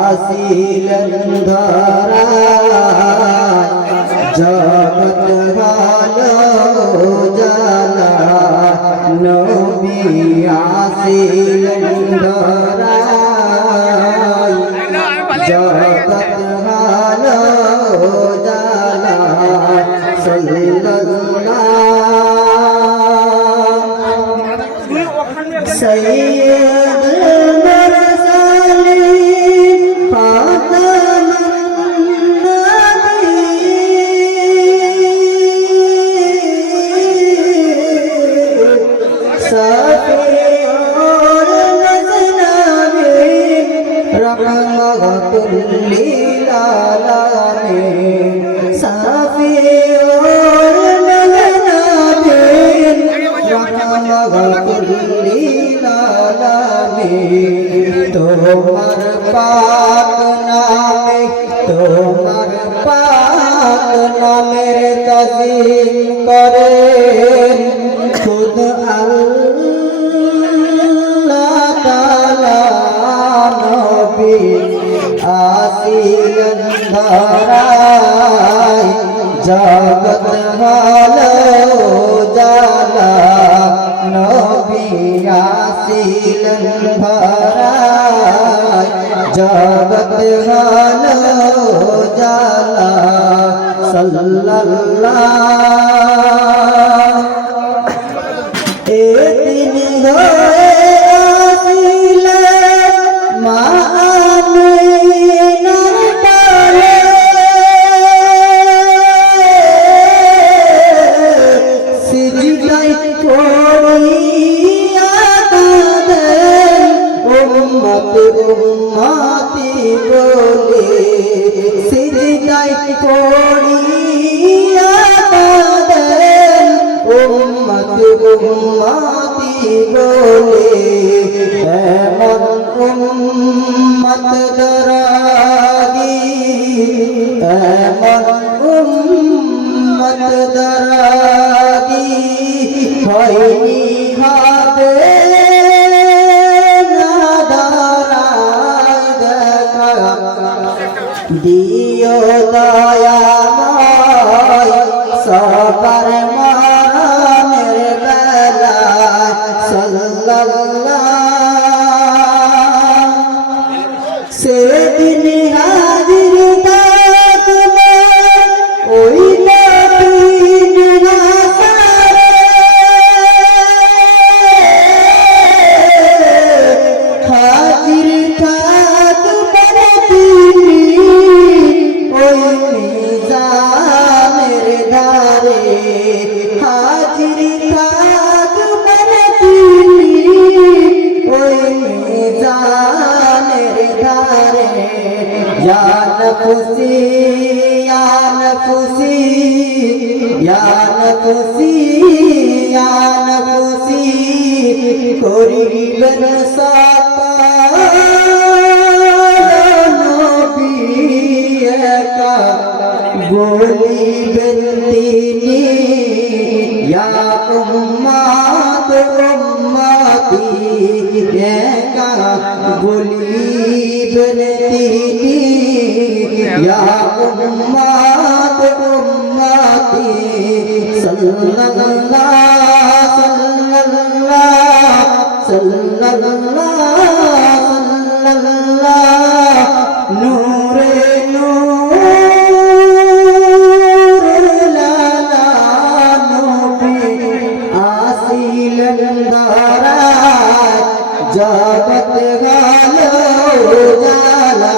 আসিলেন ধরা জগত ভালো জানা নবী আসিলেন ধরা জগত ভালো জানা সাল্লাল্লাহ للعالمين شفيع المذنبين رحمة للعالمين তোমার পাক নামে তোমার পাক নামের তাজিম করে খুদ আল্লাহ জগত ভালো জানা নবী আসিলেন ধরায় জগত ভালো জানা সাল্লাল্লাহ। এদিন হয়ে আসিলেন উম্মত বলে। সিজদায় পড়িয়া কাঁদেন, উম্মত উম্মতি বলে এমন উম্মত দরাগি এমন দরাগি হয়নি দিও দয়াময় সবার মারামের বেলা সাল্লাল্লাহ খুশি জান খুশি জান খুশি জান খুশি করিবেন সাতানবী একা বলিবেন তিনি ইয়া یا امت امتی صلی اللہ صلی اللہ صلی اللہ صلی اللہ نور نور لالا نبی آسیل دارا جابت غالو جالا